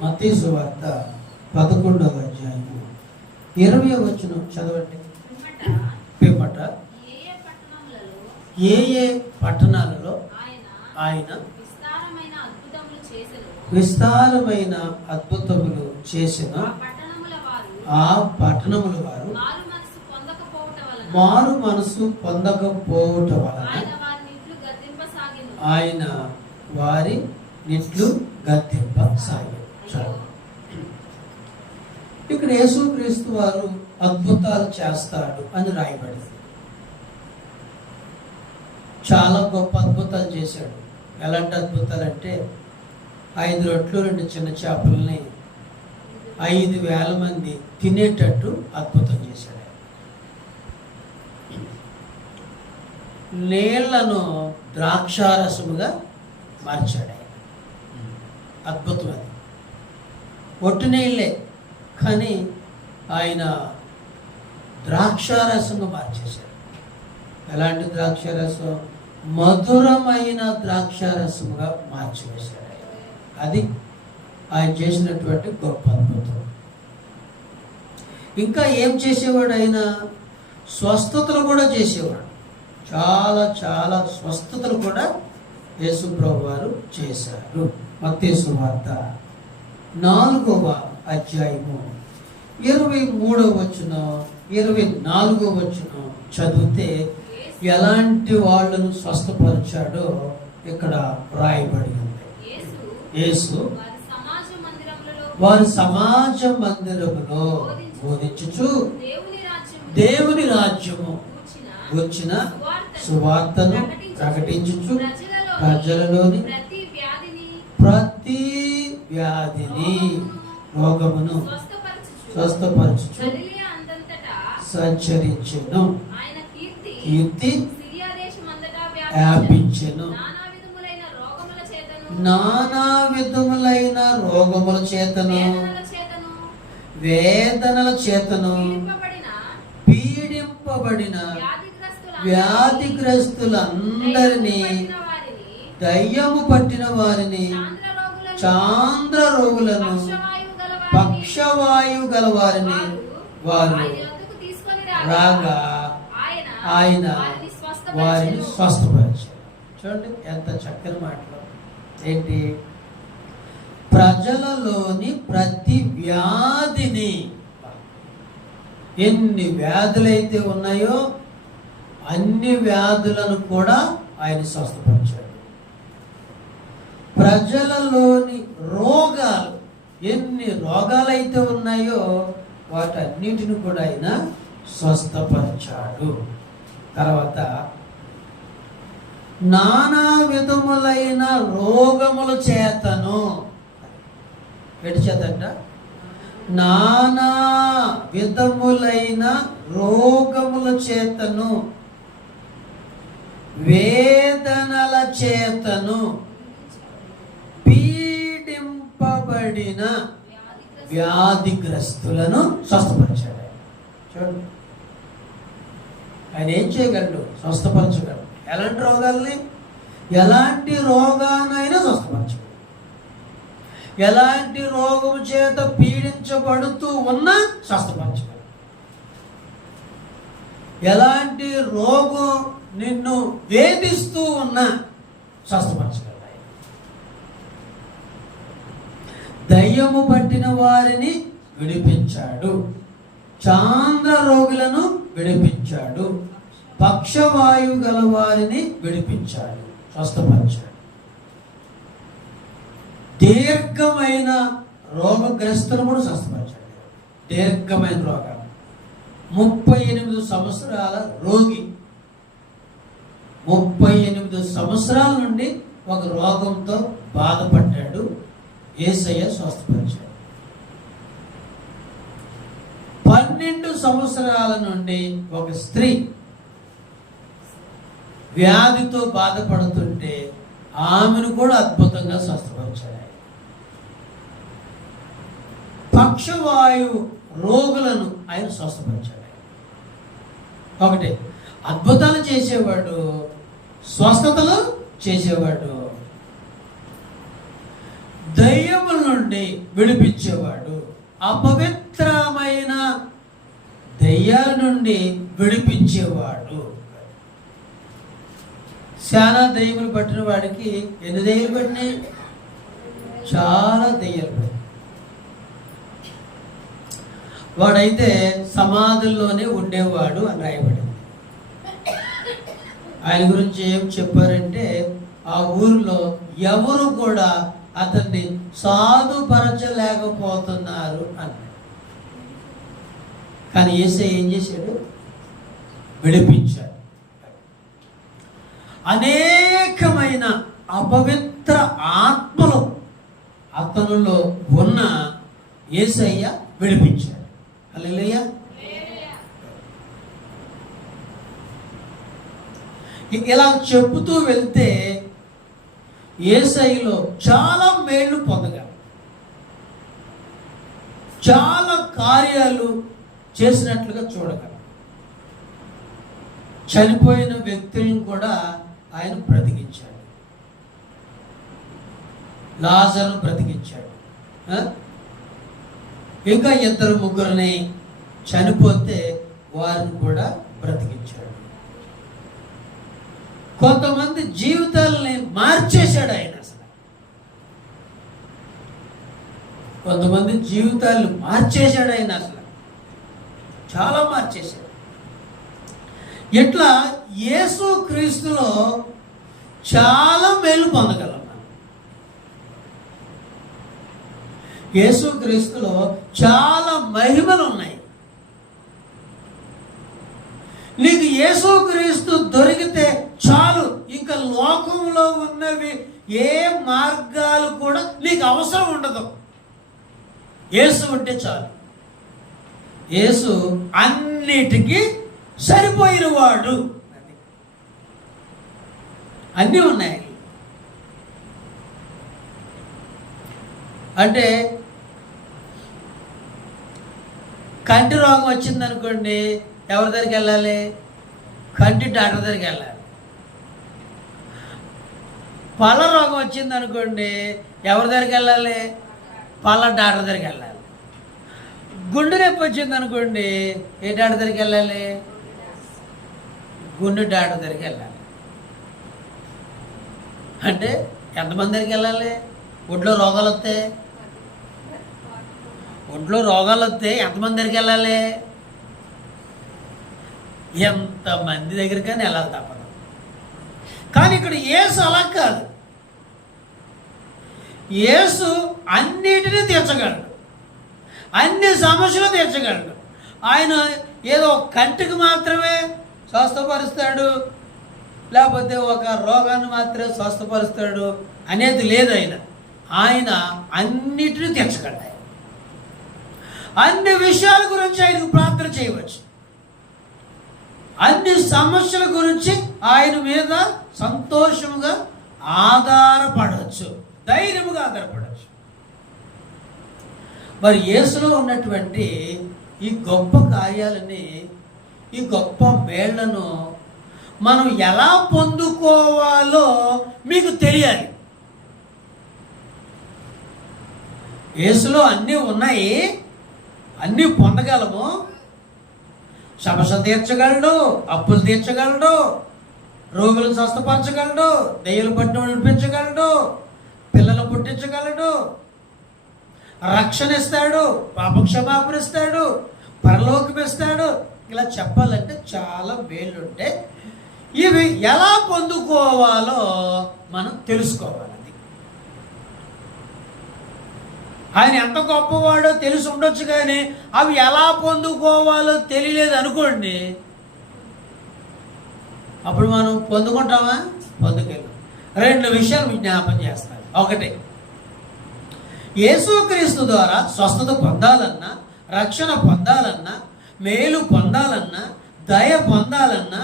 మత్తయి సువార్త 11వ అధ్యాయము 20వ వచనం చదవండి. పిమ్మట ఏ ఏ పట్టణాలలో ఆయన విస్తారమైన అద్భుతములు చేసిన ఆ పట్టణముల వారు మారు మనసు పొందకపోవటం వలన ఆయన వారి నిట్లు గద్దింపసాగారు. ఇక్కడ యేసుక్రీస్తు వారు అద్భుతాలు చేస్తాడు అని రాయబడింది. చాలా గొప్ప అద్భుతాలు చేశాడు. ఎలాంటి అద్భుతాలు అంటే 5 రొట్లు 2 చిన్న చేపలని 5,000 మంది తినేటట్టు అద్భుతం చేశాడు. నీళ్లను ద్రాక్షారసముగా మార్చాడు. అద్భుతం అది. ఒట్టు నీళ్ళే కానీ ఆయన ద్రాక్షారసంగా మార్చేశాడు. ఎలాంటి ద్రాక్షారసం? మధురమైన ద్రాక్షారసముగా మార్చివేశాడు. అది ఆయన చేసినటువంటి గొప్ప అద్భుతం. ఇంకా ఏం చేసేవాడు? ఆయన స్వస్థతలు కూడా చేసేవాడు. చాలా చాలా స్వస్థతలు కూడా యేసు ప్రభు వారు చేశారు. మత్తయి సువార్త 4వ అధ్యాయము 23వ వచనం 24వ వచనం చదివితే ఎలాంటి వాళ్ళను స్వస్థపరిచాడో ఇక్కడ రాయబడి ఉంది. యేసు వారి సమాజ మందిరములో బోధించుచు దేవుని రాజ్యము వచ్చిన సువార్తను ప్రకటించుచు ప్రజలలోని ప్రతి వ్యాధిని రోగమును స్వస్థపరచుచు సంచరించెను. కీర్తి వ్యాపించెను. నానా విధములైన రోగముల చేతను వేదనల చేతను పీడింపబడిన వ్యాధిగ్రస్తులందరినీ, దయ్యము పట్టిన వారిని, చాంద్ర రోగులను, పక్షవాయువు గల వారిని వారు రాగా ఆయన వారిని స్వస్థపరిచారు. చూడండి ఎంత చక్కని మాటలు. ఏంటి? ప్రజలలోని ప్రతి వ్యాధిని, ఎన్ని వ్యాధులైతే ఉన్నాయో అన్ని వ్యాధులను కూడా ఆయన స్వస్థపరిచాడు. ప్రజలలోని రోగాలు, ఎన్ని రోగాలైతే ఉన్నాయో వాటన్నిటిని కూడా ఆయన స్వస్థపరిచాడు. తర్వాత నానా విధములైన రోగముల చేతను, ఎటు చేతంట? నానా విధములైన రోగముల చేతను వేదనల చేతను పీడింపబడిన వ్యాధిగ్రస్తులను స్వస్థపరిచాడు. చూడండి ఆయన ఏం చేయగలడు? స్వస్థపరచగలడు. ఎలాంటి రోగాల్ని? ఎలాంటి రోగానైనా స్వస్థపరచగలడు. ఎలాంటి రోగము చేత పీడించబడుతూ ఉన్నా స్వస్థపరచగలడు. ఎలాంటి రోగం నిన్ను వేధిస్తూ ఉన్నా స్వస్థపరచగలడు. దయ్యము పట్టిన వారిని విడిపించాడు. చాంద్ర రోగులను విడిపించాడు. పక్షవాయువు గల వారిని విడిపించాడు, స్వస్థపరిచాడు. దీర్ఘమైన రోగగ్రస్తులను కూడా స్వస్థపరిచాడు. దీర్ఘమైన రోగాలు, 38 సంవత్సరాల రోగి, 38 సంవత్సరాల నుండి ఒక రోగంతో బాధపడ్డాడు. యేసయ్య స్వస్థపరిచాడు. 12 సంవత్సరాల నుండి ఒక స్త్రీ వ్యాధితో బాధపడుతుంటే ఆమెను కూడా అద్భుతంగా స్వస్థపరిచాడు. పక్షవాయువు రోగులను ఆయన స్వస్థపరిచాడు. ఒకటి అద్భుతాలు చేసేవాడు, స్వస్థతలు చేసేవాడు. దయ్యములను నుండి విడిపించేవాడు. అపవిత్రమైన దెయ్యాల నుండి విడిపించేవాడు. చాలా దెయ్యములు పట్టిన వాడికి ఎన్ని దెయ్యాలు పట్టినాయి? చాలా దెయ్యాలు పట్టినాయి. వాడైతే సమాధుల్లోనే ఉండేవాడు అని రాయబడింది. ఆయన గురించి ఏం చెప్పారంటే, ఆ ఊరిలో ఎవరు కూడా అతన్ని సాధుపరచలేకపోతున్నారు అని. కానీ యేసయ్య ఏం చేశాడు? విడిపించాడు. అనేకమైన అపవిత్ర ఆత్మలు అతనిలో ఉన్న యేసయ్య విడిపించాడు. హల్లెలూయా. ఇలా చెబుతూ వెళ్తే యేసయ్యలో చాలా మేళ్ళు పొందగలం, చాలా కార్యాలు చేసినట్లుగా చూడగలం. చనిపోయిన వ్యక్తులను కూడా ఆయన బ్రతికించాడు. లాజరును బ్రతికించాడు. ఇంకా 2-3 చనిపోతే వారిని కూడా బ్రతికించాడు. కొంతమంది జీవితాలని మార్చేశాడు ఆయన. అసలు కొంతమంది జీవితాలు మార్చేశాడు ఆయన. అసలు చాలా మార్చేశాడు. ఇట్లా యేసు క్రీస్తులో చాలా మేలు పొందగలం. యేసు క్రీస్తులో చాలా మహిమలు ఉన్నాయి. నీకు యేసు క్రీస్తు దొరికితే చాలు. ఇంకా లోకంలో ఉన్నవి ఏ మార్గాలు కూడా నీకు అవసరం ఉండదు. యేసు ఉంటే చాలు. యేసు అన్నిటికీ సరిపోయినవాడు. అన్నీ ఉన్నాయి. అంటే కంటి రోగం వచ్చిందనుకోండి, ఎవరి దగ్గరికి వెళ్ళాలి? కంటి డాక్టర్ దగ్గరికి వెళ్ళాలి. పళ్ళ రోగం వచ్చిందనుకోండి, ఎవరి దగ్గరికి వెళ్ళాలి? పళ్ళ డాక్టర్ దగ్గరికి వెళ్ళాలి. గుండె నొప్పి వచ్చిందనుకోండి, ఏ డాక్టర్ దగ్గరికి వెళ్ళాలి? గుండె డాక్టర్ దగ్గరికి వెళ్ళాలి. అంటే ఎంతమంది దగ్గరికి వెళ్ళాలి? ఒంట్లో రోగాలు వస్తే ఎంతమంది దగ్గరికి వెళ్ళాలి? ఎంతమంది దగ్గరికైనా వెళ్ళాలి, తప్పదు. కానీ ఇక్కడ యేసు అలా కాదు. యేసు అన్నిటినీ తీర్చగలడు, అన్ని సమస్యలు తీర్చగలడు. ఆయన ఏదో కంటికి మాత్రమే స్వస్థపరుస్తాడు, లేకపోతే ఒక రోగాన్ని మాత్రమే స్వస్థపరుస్తాడు అనేది లేదు. ఆయన అన్నిటినీ తీర్చగలడు. అన్ని విషయాల గురించి ఆయనకు ప్రార్థన చేయవచ్చు. అన్ని సమస్యల గురించి ఆయన మీద సంతోషముగా ఆధారపడవచ్చు, ధైర్యముగా ఆధారపడవచ్చు. మరి యేసులో ఉన్నటువంటి ఈ గొప్ప కార్యాలని, ఈ గొప్ప మేళ్లను మనం ఎలా పొందుకోవాలో మీకు తెలియాలి. యేసులో అన్నీ ఉన్నాయి, అన్నీ పొందగలము. సమస్య తీర్చగలడు, అప్పులు తీర్చగలడు, రోగులను స్వస్థపరచగలడు, దెయ్యాలు పట్టిన విడిపించగలడు, పిల్లలు పుట్టించగలడు, రక్షణ ఇస్తాడు, పాపక్షమాపణ ఇస్తాడు, పరలోకం ఇస్తాడు. ఇలా చెప్పాలంటే చాలా మేలుంటే ఇవి ఎలా పొందుకోవాలో మనం తెలుసుకోవాలి. ఆయన ఎంత గొప్పవాడో తెలిసి ఉండొచ్చు, కానీ అవి ఎలా పొందుకోవాలో తెలియలేదు అనుకోండి, అప్పుడు మనం పొందుకుంటామా? పొందుకెళ్ళం. 2 విషయాలు జ్ఞాపం చేస్తాను. ఒకటి, యేసుక్రీస్తు ద్వారా స్వస్థత పొందాలన్నా, రక్షణ పొందాలన్నా, మేలు పొందాలన్నా, దయ పొందాలన్నా,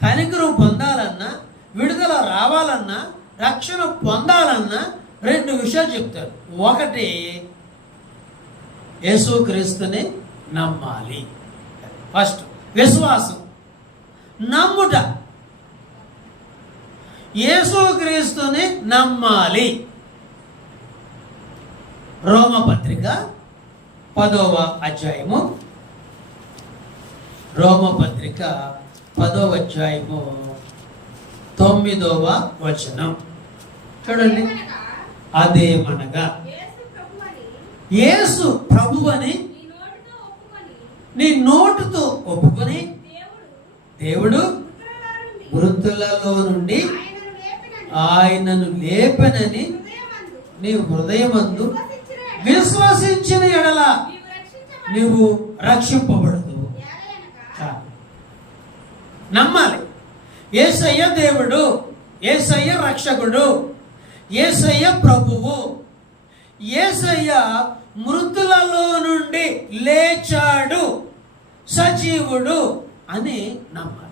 కనికరం పొందాలన్నా, విడుదల రావాలన్నా, రక్షణ పొందాలన్నా 2 విషయాలు చెప్తారు. ఒకటి, యేసుక్రీస్తుని నమ్మాలి. ఫస్ట్ విశ్వాసం, నమ్ముట. యేసుక్రీస్తుని నమ్మాలి. రోమపత్రిక 10వ అధ్యాయము, రోమపత్రిక 10వ అధ్యాయము 9వ వచనం చూడండి. అదేమనగా యేసు ప్రభువని నీ నోటితో ఒప్పుకొని దేవుడు మృతులలో నుండి ఆయనను లేపనని నీ హృదయమందు విశ్వసించిన ఎడల నీవు రక్షింపబడదు. నమ్మాలి. యేసయ్య దేవుడు, యేసయ్య రక్షకుడు, యేసయ్య ప్రభువు, యేసయ్య మృతులలో నుండి లేచాడు, సజీవుడు అని నమ్మాలి.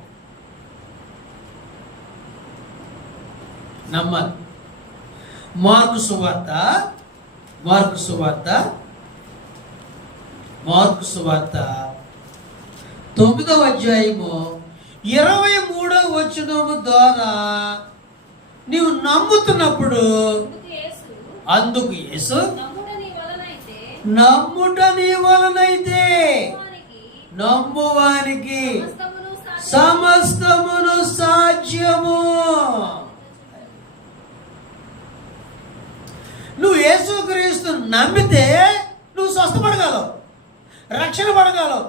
మార్కు సువార్త 9వ అధ్యాయము 23వ వచనము ద్వారా నీవు నమ్ముతున్నప్పుడు అందుకు యేసు నమ్ముట నీ వలనైతే నమ్మువానికి సమస్తమును సాధ్యము. నువ్వు యేసుక్రీస్తు నమ్మితే నువ్వు స్వస్థపడగలవు, రక్షణ పడగలవు,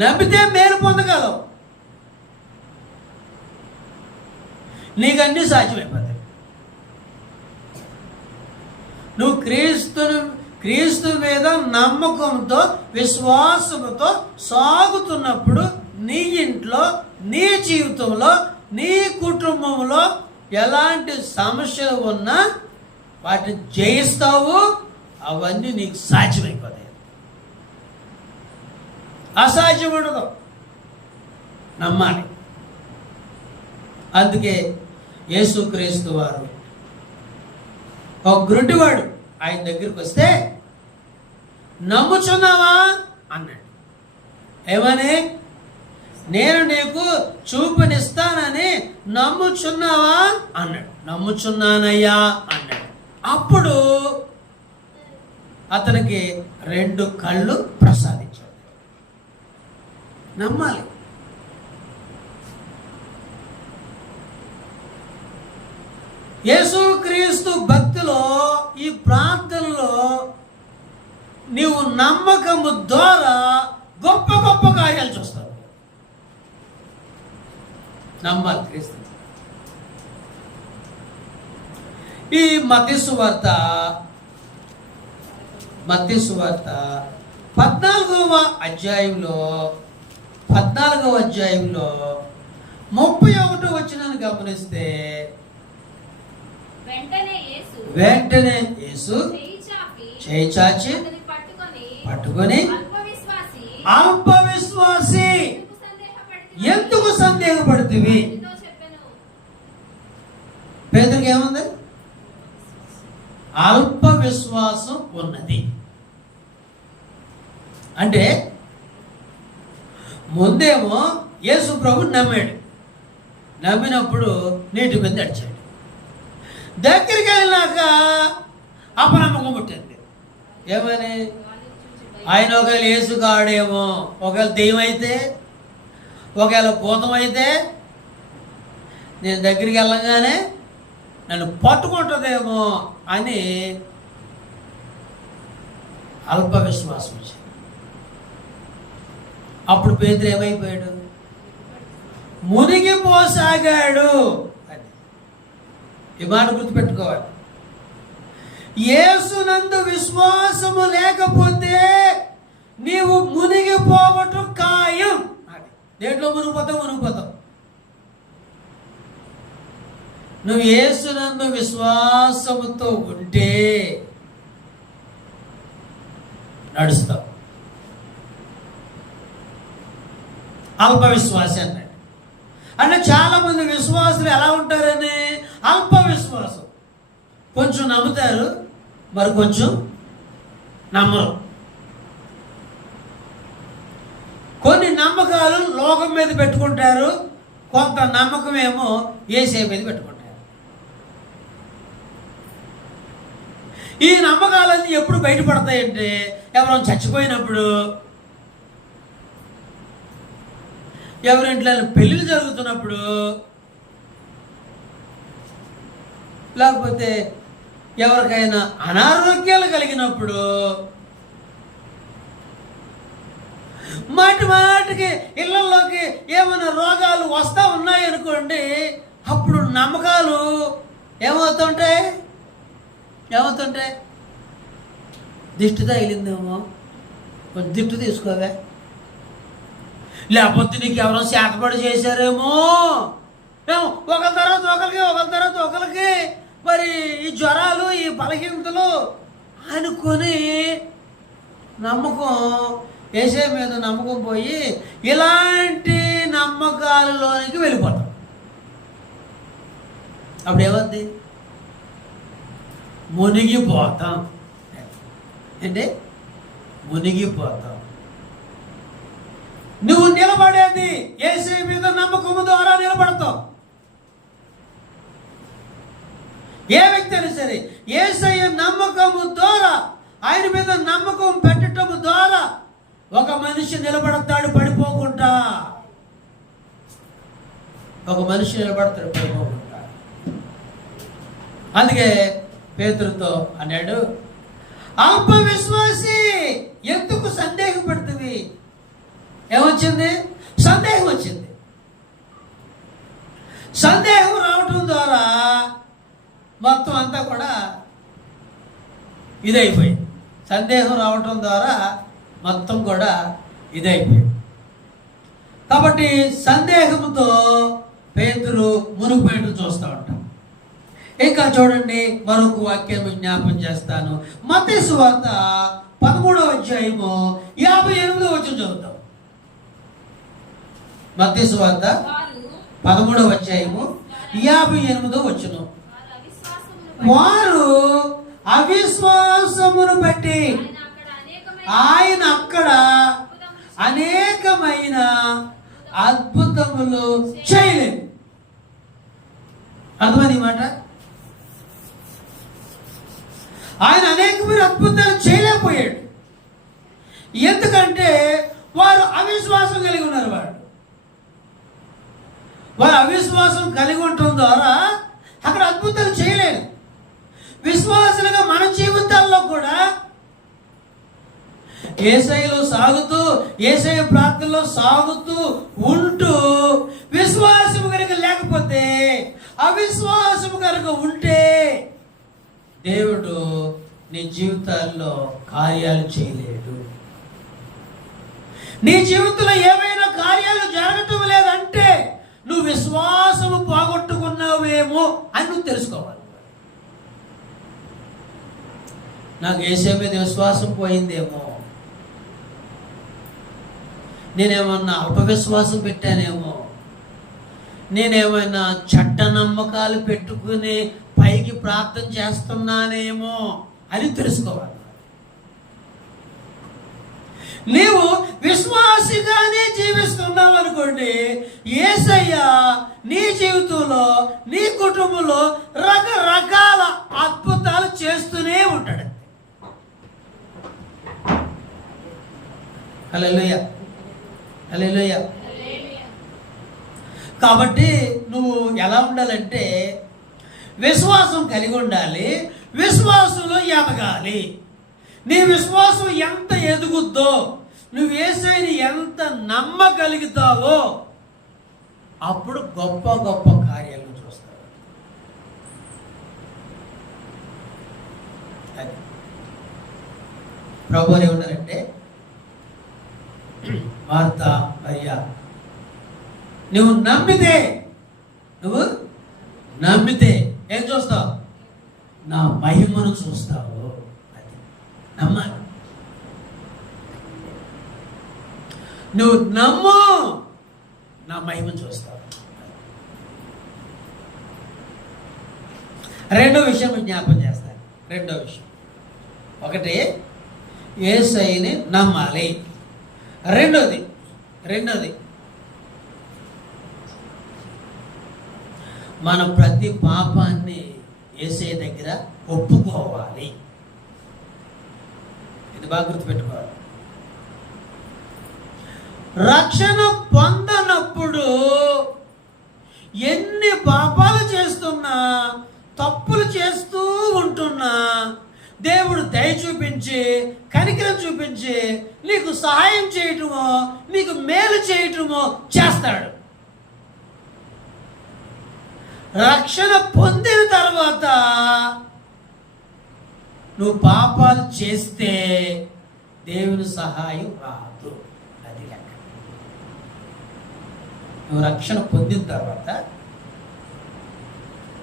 నమ్మితే మేలు పొందగలవు, నీకన్నీ సాధ్యమైపోతాయి. నువ్వు క్రీస్తు మీద నమ్మకంతో విశ్వాసంతో సాగుతున్నప్పుడు నీ ఇంట్లో, నీ జీవితంలో, నీ కుటుంబంలో ఎలాంటి సమస్యలు ఉన్నా వాటిని జయిస్తావు. అవన్నీ నీకు సాధ్యమైపోతాయి, అసాధ్యం ఉండదు. నమ్మాలి. అందుకే యేసుక్రీస్తు వారు ఒక గ్రుడ్డివాడు ఆయన దగ్గరికి వస్తే నమ్ముచున్నావా అన్నాడు. ఏమని? నేను నీకు చూపునిస్తానని నమ్ముచున్నావా అన్నాడు. నమ్ముచున్నానయ్యా అన్నాడు. అప్పుడు అతనికి 2 కళ్ళు ప్రసాదించాడు. నమ్మాలి. యేసుక్రీస్తు భక్తిలో, ఈ ప్రార్థనలో నీవు నమ్మకము ద్వారా గొప్ప గొప్ప కార్యాలు చూస్తావు. నమ్మాలి క్రీస్తు. ఈ మత్తయి సువార్త 14వ అధ్యాయంలో 31వ వచనాన్ని గమనిస్తే వెంటనే యేసు చేయి చాచి పట్టుకొని అల్ప విశ్వాసి ఎందుకు సందేహపడుతుంది? పేతురుకి ఏముంది? అల్ప విశ్వాసం ఉన్నది. అంటే ముందేమో యేసు ప్రభు నమ్మాడు. నమ్మినప్పుడు నీటి మీద నడిచాడు. దగ్గరికి వెళ్ళినాక అపనమ్మకం పుట్టింది. ఏమని? ఆయన ఒకవేళ యేసు కాడేమో, ఒకవేళ దెయ్యం అయితే, ఒకవేళ భూతం అయితే నేను దగ్గరికి వెళ్ళగానే నన్ను పట్టుకుంటుందేమో అని అల్ప విశ్వాసం వచ్చింది. అప్పుడు పేతురు ఏమైపోయాడు? మునిగిపోసాగాడు. అని ఈ మాట గుర్తుపెట్టుకోవాలి. యేసునందు విశ్వాసము లేకపోతే నీవు మునిగిపోవటం ఖాయం. దేంట్లో మునిగిపోతావు. నువ్వు యేసునందు విశ్వాసముతో ఉంటే నడుస్తావు. అల్ప విశ్వాసి అన్నాడు. అంటే చాలా మంది విశ్వాసులు ఎలా ఉంటారని? అల్ప విశ్వాసం. కొంచెం నమ్ముతారు, మరి కొంచెం నమ్మరు. కొన్ని నమ్మకాలు లోకం మీద పెట్టుకుంటారు, కొంత నమ్మకం ఏమో యేసయ్య మీద పెట్టుకుంటారు. ఈ నమ్మకాలన్నీ ఎప్పుడు బయటపడతాయంటే ఎవరైనా చచ్చిపోయినప్పుడు, ఎవరింట్లో పెళ్ళిళ్ళు జరుగుతున్నప్పుడు, లేకపోతే ఎవరికైనా అనారోగ్యాలు కలిగినప్పుడు, మాటికి ఇళ్లలోకి ఏమైనా రోగాలు వస్తూ ఉన్నాయనుకోండి, అప్పుడు నమ్మకాలు ఏమవుతుంటాయి? దిష్టి తగిలిందేమో, కొంచెం దిష్టి తీసుకోవే, లేకపోతే నీకు ఎవరో శాతపడి చేశారేమో, ఒకరి తర్వాత ఒకరికి మరి ఈ జ్వరాలు, ఈ బలహీనతలు అనుకొని నమ్మకం, యేసయ్య మీద నమ్మకం పోయి ఇలాంటి నమ్మకాలలోనికి వెళ్ళిపోతాం. అప్పుడు ఏమవుద్ది? మునిగిపోతాం. అంటే మునిగిపోతాం. నువ్వు నిలబడేది యేసయ్య మీద నమ్మకము ద్వారా నిలబడతావు. ఏ వ్యక్తి అయినా సరే యేసయ్య నమ్మకము ద్వారా, ఆయన మీద నమ్మకం పెట్టటము ద్వారా ఒక మనిషి నిలబడతాడు పడిపోకుండా. ఒక మనిషి నిలబడతాడు పడిపోకుండా. అందుకే పేతురుతో అన్నాడు, అల్ప విశ్వాసి ఎందుకు సందేహపడుతుంది? ఏమొచ్చింది? సందేహం వచ్చింది. సందేహం రావటం ద్వారా మొత్తం అంతా కూడా ఇదైపోయింది. సందేహం రావటం ద్వారా మొత్తం కూడా ఇదైపోయింది. కాబట్టి సందేహంతో పేతురు మునిగిపోయేట్టు చూస్తూ ఉంటాం. ఇంకా చూడండి, మరొక వాక్యం జ్ఞాపం చేస్తాను. మత్తయి సువార్త 13వ అధ్యాయము 58వ వచనం చదువుతాం. మత్తయి సువార్త 13వ అధ్యాయము 58వ వచనం. వారు అవిశ్వాసమును బట్టి ఆయన అక్కడ అనేకమైన అద్భుతములు చేయలేదు. అర్థమని మాట, ఆయన అనేకమైన అద్భుతాలు చేయలేకపోయాడు. ఎందుకంటే వారు అవిశ్వాసం కలిగి ఉన్నారు. వారు అవిశ్వాసం కలిగి ఉండటం ద్వారా అక్కడ అద్భుతాలు చేయలేదు. విశ్వాసులుగా మన జీవితాల్లో కూడా యేసయ్యలో సాగుతూ, యేసయ్య ప్రార్థనలో సాగుతూ ఉంటూ విశ్వాసము కనుక లేకపోతే, అవిశ్వాసము కనుక ఉంటే దేవుడు నీ జీవితాల్లో కార్యాలు చేయలేడు. నీ జీవితంలో ఏమైనా కార్యాలు జరగటం లేదంటే నువ్వు విశ్వాసము పోగొట్టుకున్నావేమో అని నువ్వు తెలుసుకోవాలి. నాకు యేసయ్య మీద విశ్వాసం పోయిందేమో, నేనేమన్నా అల్పవిశ్వాసం పెట్టానేమో, నేనేమైనా చెడ్డ నమ్మకాలు పెట్టుకుని పైకి ప్రార్థన చేస్తున్నానేమో అని తెలుసుకోవాలి. నీవు విశ్వాసిగానే జీవిస్తున్నావు అనుకోండి, యేసయ్య నీ జీవితంలో, నీ కుటుంబంలో రకరకాల అద్భుతాలు చేస్తూనే ఉంటాడు. హల్లెలూయా, హల్లెలూయా. కాబట్టి నువ్వు ఎలా ఉండాలంటే విశ్వాసం కలిగి ఉండాలి, విశ్వాసంలో ఎదగాలి. నీ విశ్వాసం ఎంత ఎదుగుద్దో, నువ్వు యేసయ్యని ఎంత నమ్మగలుగుతావో అప్పుడు గొప్ప గొప్ప కార్యాలను చూస్తావు. అది ప్రభు ఏమన్నారంటే, మార్తా మరియా, నువ్వు నమ్మితే ఏం చూస్తావు? నా మహిమను చూస్తావు. అది నమ్మాలి. నువ్వు నమ్ము, నా మహిమను చూస్తావు. రెండో విషయం జ్ఞాపం చేస్తాను. రెండో విషయం, ఒకటి యేసయ్యని నమ్మాలి. రెండోది మన ప్రతి పాపాన్ని యేసయ్య దగ్గర ఒప్పుకోవాలి. ఇది బాగా గుర్తుపెట్టుకోవాలి. రక్షణ పొందనప్పుడు ఎన్ని పాపాలు చేస్తున్నా, తప్పులు చేస్తూ ఉంటున్నా, దేవుడు దయ చూపించి, కనికరం చూపించి నీకు సహాయం చేయటమో, నీకు మేలు చేయటమో చేస్తాడు. రక్షణ పొందిన తర్వాత నువ్వు పాపాలు చేస్తే దేవుని సహాయం రాదు. అది లెక్క. నువ్వు రక్షణ పొందిన తర్వాత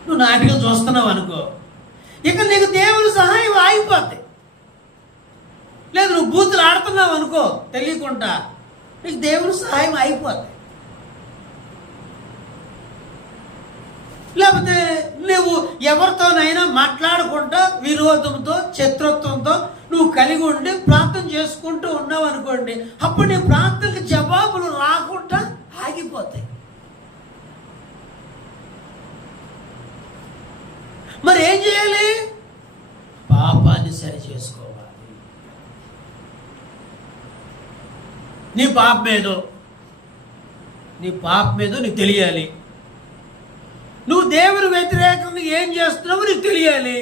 నువ్వు నాటికలు చూస్తున్నావు అనుకో, ఇక నీకు దేవుని సహాయం ఆగిపోద్ది. లేదు నువ్వు బూతులు ఆడుతున్నావు అనుకో, తెలియకుండా నీకు దేవుని సహాయం ఆగిపోద్ది. లేకపోతే నువ్వు ఎవరితోనైనా మాట్లాడకుండా విరోధంతో, శత్రుత్వంతో నువ్వు కలిగి ఉండి ప్రార్థన చేసుకుంటూ ఉన్నావు అనుకోండి, అప్పుడు నీ ప్రార్థనకు జవాబులు రాకుండా ఆగిపోతాయి. మరి ఏం చేయాలి? పాపాన్ని సరి చేసుకోవాలి. నీ పాపమేదో నీకు తెలియాలి. నువ్వు దేవుని వ్యతిరేకంగా ఏం చేస్తున్నావో నీకు తెలియాలి.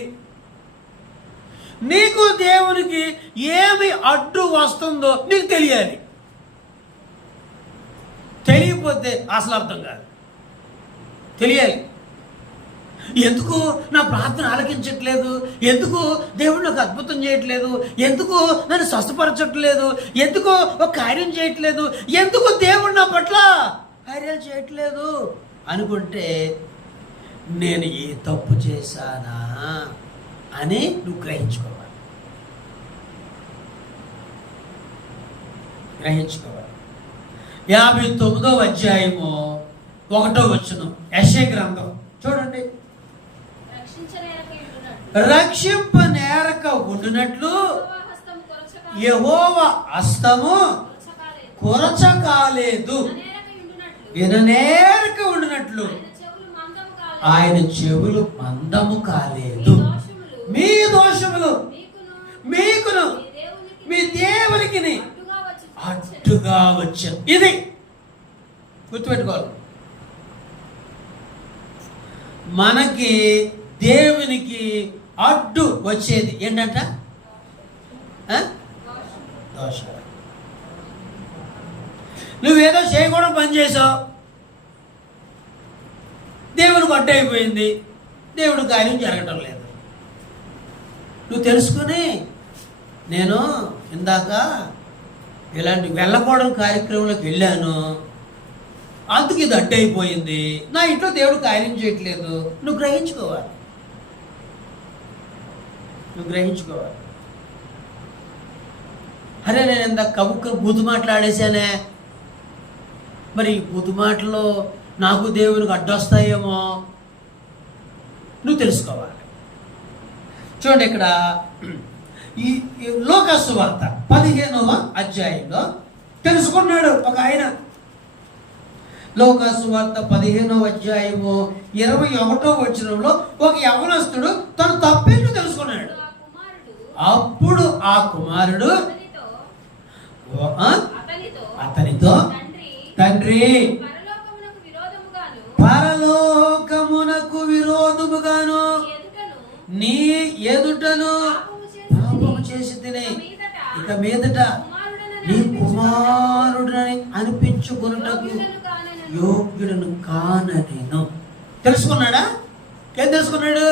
నీకు దేవునికి ఏమి అడ్డు వస్తుందో నీకు తెలియాలి. తెలియకపోతే అసలు అర్థం కాదు. తెలియాలి. ఎందుకు నా ప్రార్థన ఆలకించట్లేదు, ఎందుకు దేవుడు నాకు అద్భుతం చేయట్లేదు, ఎందుకు నన్ను స్వస్థపరచట్లేదు, ఎందుకు ఒక కార్యం చేయట్లేదు, ఎందుకు దేవుడు నా పట్ల కార్యాలు చేయట్లేదు అనుకుంటే నేను ఏ తప్పు చేశానా అని నువ్వు గ్రహించుకోవాలి. 59వ అధ్యాయము 1వ వచనం యెషయా గ్రంథం చూడండి. రక్షింపనేరక ఉండునట్లు యెహోవా హస్తము కొరచకాలేదు, విననేరక ఉండునట్లు ఆయన చెవులు మందము కాలేదు. మీ దోషములు మీకును మీ దేవునికి అడ్డుగా వచ్చాను. ఇది గుర్తుపెట్టుకోవాలి. మనకి దేవునికి అడ్డు వచ్చేది ఏంటంట? దోషం. నువ్వేదో చేయకూడదు పని చేసావు, దేవుడికి అడ్డు అయిపోయింది, దేవుడి కార్యం జరగటం లేదు. నువ్వు తెలుసుకుని నేను ఇందాక ఇలాంటి వెళ్ళకూడని కార్యక్రమంలోకి వెళ్ళాను, అందుకు ఇది అడ్డు అయిపోయింది, నా ఇంట్లో దేవుడు కార్యం చేయట్లేదు. నువ్వు గ్రహించుకోవాలి. అరే నేను ఇందాక కబుక్కు బూతు మాట్లాడేశానే, మరి ఈ బూతు మాటలు నాకు దేవునికి అడ్డొస్తాయేమో నువ్వు తెలుసుకోవాలి. చూడండి, ఇక్కడ ఈ లూకా సువార్త 15వ అధ్యాయంలో తెలుసుకున్నాడు ఒక ఆయన. లూకా సువార్త 15వ అధ్యాయము 21వ వచనంలో ఒక యవనస్తుడు తను తప్పేంటో తెలుసుకున్నాడు. అప్పుడు ఆ కుమారుడు అతనితో, తండ్రి పరలోకమునకు విరోధముగాను నీ ఎదుటను పాపము చేసి తిని ఇక మీదట నీ కుమారుడని అనిపించుకున్నటకు యోగ్యుడను కాననేను. తెలుసుకున్నాడా? ఏం తెలుసుకున్నాడు?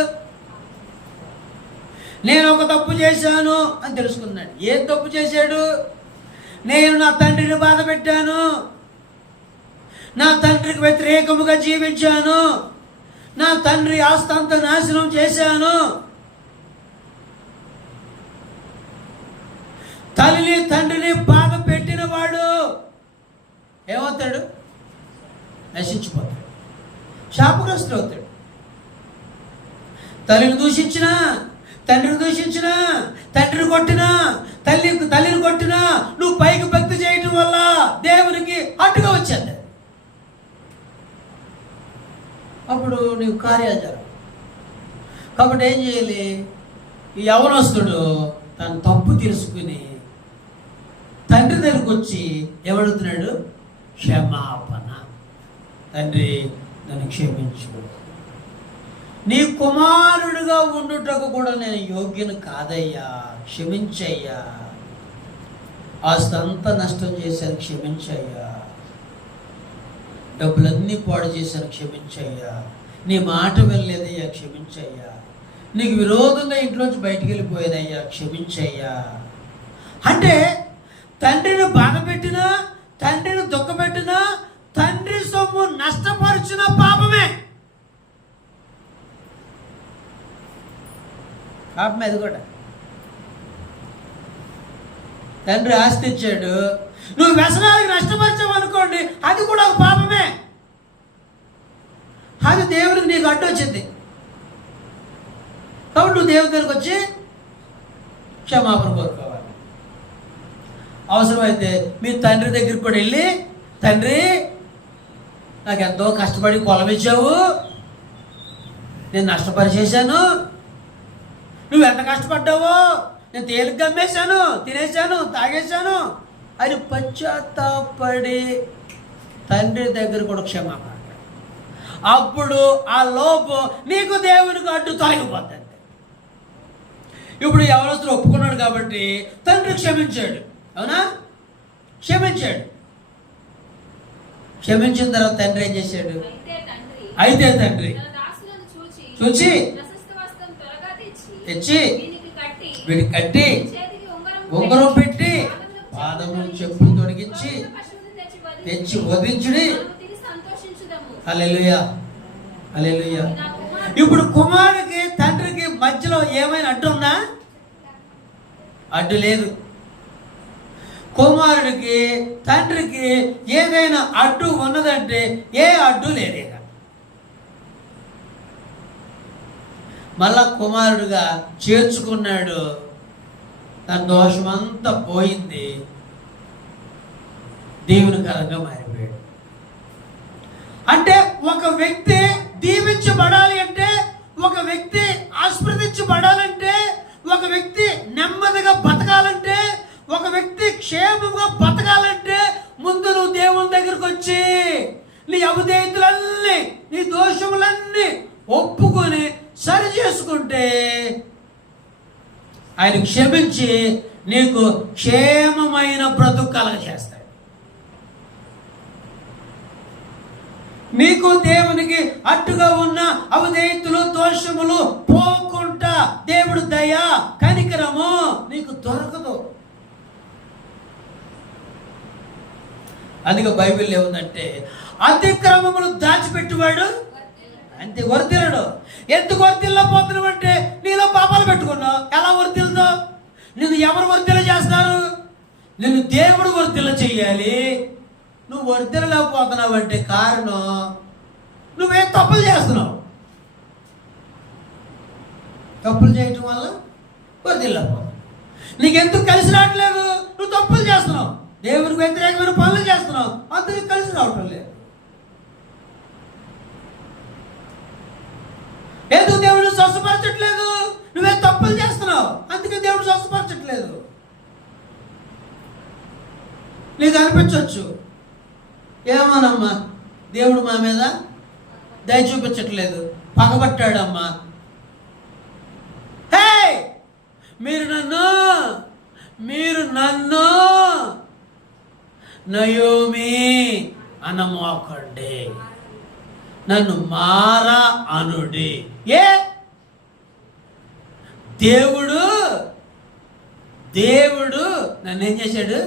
నేను ఒక తప్పు చేశాను అని తెలుసుకున్నాడు. ఏం తప్పు చేశాడు? నేను నా తండ్రిని బాధ పెట్టాను, నా తండ్రికి వ్యతిరేకముగా జీవించాను, నా తండ్రి ఆస్తంతా నాశనం చేశాను. తల్లిని తండ్రిని బాధ పెట్టిన వాడు ఏమవుతాడు? నశించిపోతాడు, శాపగ్రస్తుడు అవుతాడు. తల్లిని దూషించినా, తండ్రిని దూషించినా, తండ్రిని కొట్టినా, తల్లిని కొట్టినా నువ్వు పైకి భక్తి చేయటం వల్ల దేవునికి అడ్డుగా వచ్చేది. అప్పుడు నీవు కార్యాలు జరగవు. కాబట్టి ఏం చేయాలి? ఈ యవనస్తుడు తన తప్పు తెలుసుకుని తండ్రి దగ్గరకు వచ్చి ఏమడుగుతున్నాడు? క్షమాపణ. తండ్రి, నన్ను క్షమించు, నీ కుమారుడిగా ఉండుటకు కూడా నేను యోగ్యను కాదయ్యా, క్షమించయ్యా. ఆస్తంతా నష్టం చేశాను, క్షమించయ్యా. డబ్బులన్నీ పాడు చేశాను, క్షమించయ్యా. నీ మాట వెళ్ళలేదయ్యా, క్షమించయ్యా. నీకు విరోధంగా ఇంట్లోంచి బయటికి వెళ్ళిపోయానయ్యా, క్షమించయ్యా. అంటే తండ్రిని బాధపెట్టినా, తండ్రిని దుఃఖపెట్టినా, తండ్రి సొమ్ము నష్టపరిచిన పాపమే. పాపమే అది కూడా. తండ్రి ఆస్తి ఇచ్చాడు, నువ్వు వ్యసనాలకు నష్టపరిచావు అనుకోండి, అది కూడా ఒక పాపమే. అది దేవుడికి నీకు అడ్డు వచ్చింది. కాబట్టి నువ్వు దేవుడి దగ్గరికి వచ్చి క్షమాపణ కోరుకోవాలి. అవసరమైతే మీ తండ్రి దగ్గరికి కూడా వెళ్ళి, తండ్రి, నాకు ఎంతో కష్టపడి పొలం ఇచ్చావు, నేను నష్టపరిచేశాను, నువ్వు ఎంత కష్టపడ్డావో, నేను తేలిగ్గా అమ్మేశాను, తినేశాను, తాగేశాను అని పశ్చాత్తాపడి తండ్రి దగ్గర కూడా క్షమాపణ. అప్పుడు ఆ లోపం నీకు దేవునికి అడ్డు తొలగిపోతుంది. ఇప్పుడు యవనస్తుడు ఒప్పుకున్నాడు కాబట్టి తండ్రి క్షమించాడు. అవునా? క్షమించాడు. క్షమించిన తర్వాత తండ్రి ఏం చేశాడు? అయితే తండ్రి చూచి తెచ్చి వీడికి కట్టి ఉంగరం పెట్టి పాదములు చెప్పులు తొడిగించి తెచ్చి వధించుడి. హల్లెలూయా, హల్లెలూయా. ఇప్పుడు కుమారుడికి తండ్రికి మధ్యలో ఏమైనా అడ్డు ఉందా? అడ్డు లేదు. కుమారుడికి తండ్రికి ఏదైనా అడ్డు ఉన్నదంటే ఏ అడ్డు లేదు. మళ్ళా కుమారుడుగా చేర్చుకున్నాడు, తన దోషమంతా పోయింది, దేవునికరంగా మారిపోయాడు. అంటే ఒక వ్యక్తి దీవించబడాలి అంటే, ఒక వ్యక్తి ఆస్వాదించబడాలంటే, ఒక వ్యక్తి నెమ్మదిగా బతకాలంటే, ఒక వ్యక్తి క్షేమంగా బతకాలంటే ముందు నువ్వు దేవుని దగ్గరకు వచ్చి నీ అవిధేయతలన్నీ, నీ దోషములన్నీ ఒప్పుకొని సరి చేసుకుంటే ఆయన క్షమించి నీకు క్షేమమైన బ్రతుకు కలగజేస్తాడు. నీకు దేవునికి అడ్డుగా ఉన్న అవిధేయతలు, దోషములు పోకుండా దేవుడు దయ, కనికరము నీకు దొరకదు. అందుకే బైబిల్ ఏముందంటే, అతిక్రమములు దాచిపెట్టువాడు అంతే వర్తిల్లడు. ఎందుకు వర్తిల్లపోతున్నావు అంటే నీలో పాపాలు పెట్టుకున్నావు. ఎలా వర్తిల్తావు? నిన్ను ఎవరు వర్తిల్ల చేస్తారు? నిన్ను దేవుడు వర్తిల్ల చెయ్యాలి. నువ్వు వర్తిల్లలేకపోతున్నావు అంటే కారణం నువ్వే తప్పులు చేస్తున్నావు. తప్పులు చేయటం వల్ల వర్తిల్లపోతున్నావు. నీకెందుకు కలిసి రావట్లేదు? నువ్వు తప్పులు చేస్తున్నావు, దేవుడికి వ్యతిరేకమైన పనులు చేస్తున్నావు, అందుకు కలిసి రావటం లేదు. ఎందుకు దేవుడు స్వస్థపరచట్లేదు? నువ్వే తప్పులు చేస్తున్నావు, అందుకే దేవుడు స్వస్థపరచట్లేదు. నీకు అనిపించవచ్చు, ఏమోనమ్మా దేవుడు మా మీద దయ చూపించట్లేదు, పగబట్టాడమ్మా. హే, మీరు నన్ను నయోమి అనమోకండి, నన్ను మారా అనుడి. ఏ దేవుడు నన్ను ఏం చేశాడు?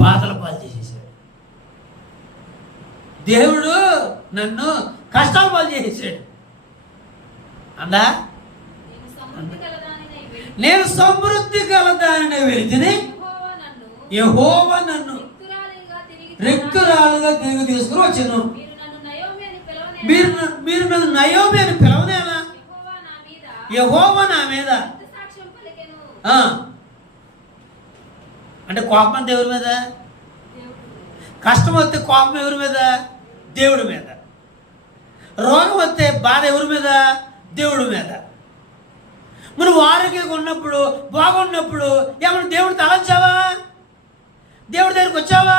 బాధల పాలు చేసేసాడు. దేవుడు నన్ను కష్టాల పాలు చేసేసాడు. అందా? నేను సమృద్ధి కలదానినే వెళితిని, యెహోవా నన్ను రిక్తురాలుగా తిరిగి తీసుకుని వచ్చాను. మీరు నన్ను నయోమి అని పిలవనేలా? యెహోవా నా మీద. అంటే కోపం దేవుడి మీద, కష్టం వస్తే కోపం ఎవరి మీద? దేవుడి మీద. రోగం వస్తే బాధ ఎవరి మీద? దేవుడి మీద. నువ్వు ఆరోగ్యంగా ఉన్నప్పుడు, బాగున్నప్పుడు ఏమన్నా దేవుడు తలంచావా? దేవుడి దగ్గరికి వచ్చావా?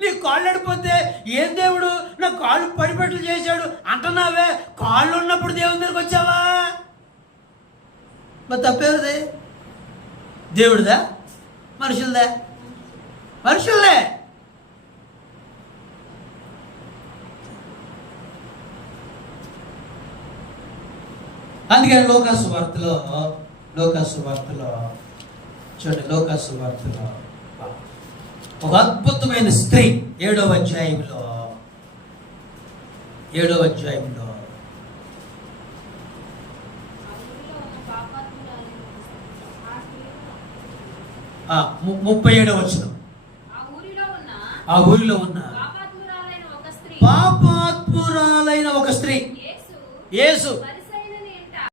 నీ కాళ్ళు అడిపోతే ఏం దేవుడు నా కాళ్ళు పడిపెట్లు చేశాడు అంటున్నావే, కాళ్ళు ఉన్నప్పుడు దేవుడి దగ్గరికి వచ్చావా? మరి తప్పేది దేవుడిదా మనుషులదా? మనుషులదే. అందుకని లోకాసు వార్తలో చూడండి, లోకాసు వార్తలో ఒక అద్భుతమైన స్త్రీ 7వ అధ్యాయంలో ఆ 37వ వచనం. ఆ ఊరిలో ఉన్న పాపాత్మురాలైన ఒక స్త్రీ యేసు